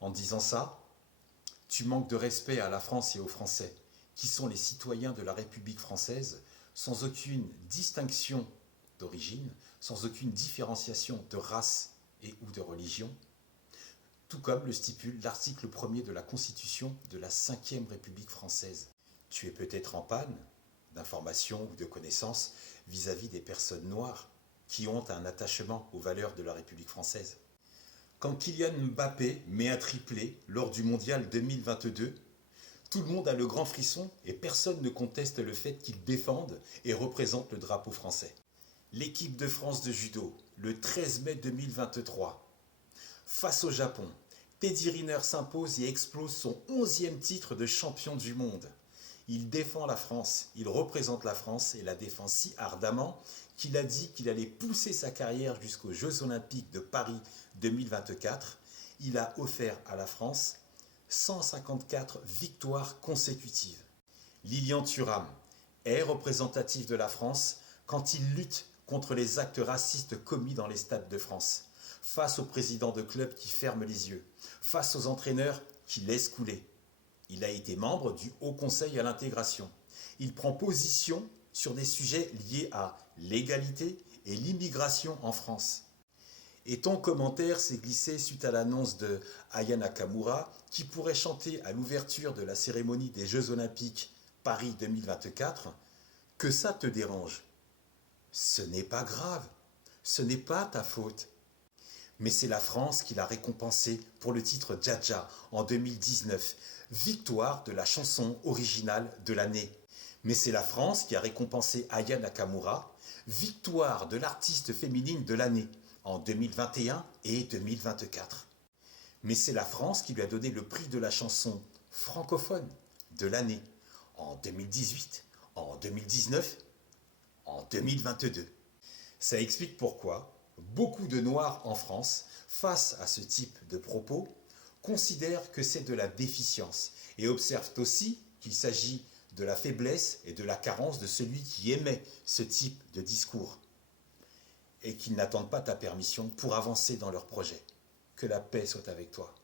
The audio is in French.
En disant ça, tu manques de respect à la France et aux Français, qui sont les citoyens de la République française, sans aucune distinction d'origine, sans aucune différenciation de race et ou de religion, tout comme le stipule l'article 1er de la Constitution de la Ve République française. Tu es peut-être en panne d'informations ou de connaissances vis-à-vis des personnes noires qui ont un attachement aux valeurs de la République française. Quand Kylian Mbappé met un triplé lors du Mondial 2022, tout le monde a le grand frisson et personne ne conteste le fait qu'il défende et représente le drapeau français. L'équipe de France de judo, le 13 mai 2023, face au Japon, Teddy Riner s'impose et explose son 11e titre de champion du monde. Il défend la France, il représente la France et la défend si ardemment qu'il a dit qu'il allait pousser sa carrière jusqu'aux Jeux Olympiques de Paris 2024. Il a offert à la France 154 victoires consécutives. Lilian Thuram est représentatif de la France quand il lutte contre les actes racistes commis dans les stades de France, face aux présidents de clubs qui ferment les yeux, face aux entraîneurs qui laissent couler. Il a été membre du Haut Conseil à l'intégration. Il prend position sur des sujets liés à l'égalité et l'immigration en France. Et ton commentaire s'est glissé suite à l'annonce de Aya Nakamura qui pourrait chanter à l'ouverture de la cérémonie des Jeux Olympiques Paris 2024 « Que ça te dérange ». Ce n'est pas grave, ce n'est pas ta faute. Mais c'est la France qui l'a récompensé pour le titre Dja en 2019, victoire de la chanson originale de l'année. Mais c'est la France qui a récompensé Aya Nakamura, victoire de l'artiste féminine de l'année en 2021 et 2024. Mais c'est la France qui lui a donné le prix de la chanson francophone de l'année en 2018, en 2019, en 2022. Ça explique pourquoi beaucoup de Noirs en France, face à ce type de propos, considèrent que c'est de la déficience et observent aussi qu'il s'agit de la faiblesse et de la carence de celui qui émet ce type de discours et qu'ils n'attendent pas ta permission pour avancer dans leur projet. Que la paix soit avec toi.